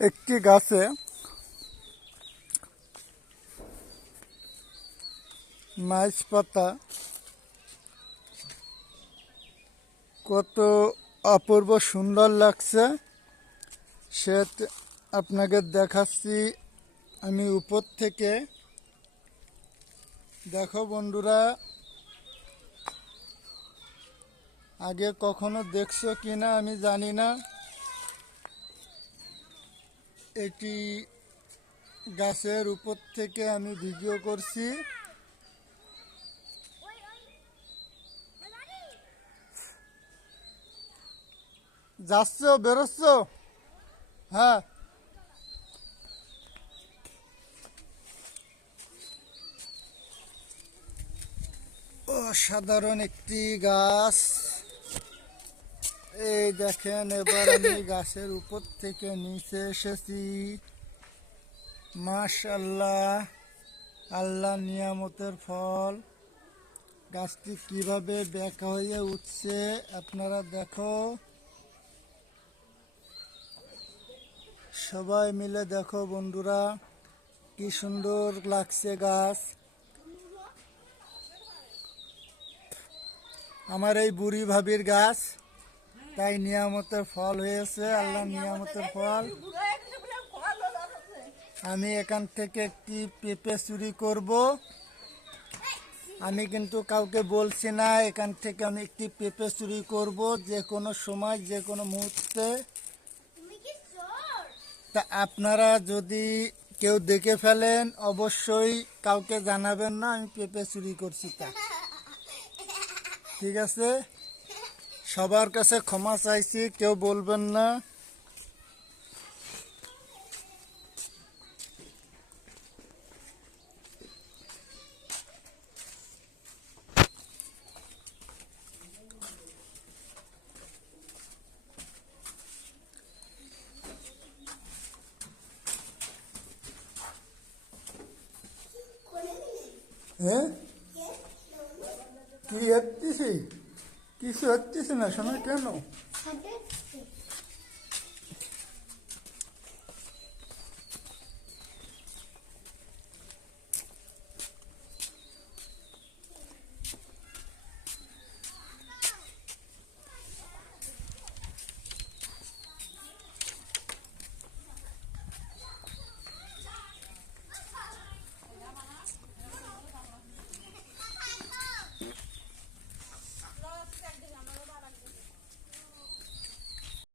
একটি গাছে মাছ পাতা কত অপূর্ব সুন্দর লাগছে সে আপনাকে দেখাচ্ছি আমি উপর থেকে। দেখো বন্ধুরা, আগে কখনো দেখছো কিনা আমি জানি না। এটি গাছের উপর থেকে আমি ভিডিও করছি। যাচ্ছ, বেরোচ্ছ? হ্যাঁ, অসাধারণ একটি গাছ। এই দেখেন, এবার আমি গাছের উপর থেকে নিচে এসেছি। মাশাআল্লাহ, আল্লাহ নিয়ামতের ফল। গাছটি কিভাবে বেঁকা হয়ে উঠছে আপনারা দেখো, সবাই মিলে দেখো বন্ধুরা, কি সুন্দর লাগছে গাছ। আমার এই বুড়ি ভাবির গাছ, তাই নিয়ামতের ফল হয়েছে, আল্লাহ নিয়ামতের ফল। আমি এখান থেকে একটি পেঁপে চুরি করব। আমি কিন্তু কাউকে বলছি না, এখান থেকে আমি একটি পেঁপে চুরি করব যে কোনো সময়, যে কোনো মুহূর্তে। তা আপনারা যদি কেউ দেখে ফেলেন অবশ্যই কাউকে জানাবেন না আমি পেঁপে চুরি করছি তা, ঠিক আছে? সবার কাছে ক্ষমা চাইছি, কেউ বলবেন না। হ্যাঁ, কি হচ্ছে? কিছু হচ্ছে না, শোনো কেন?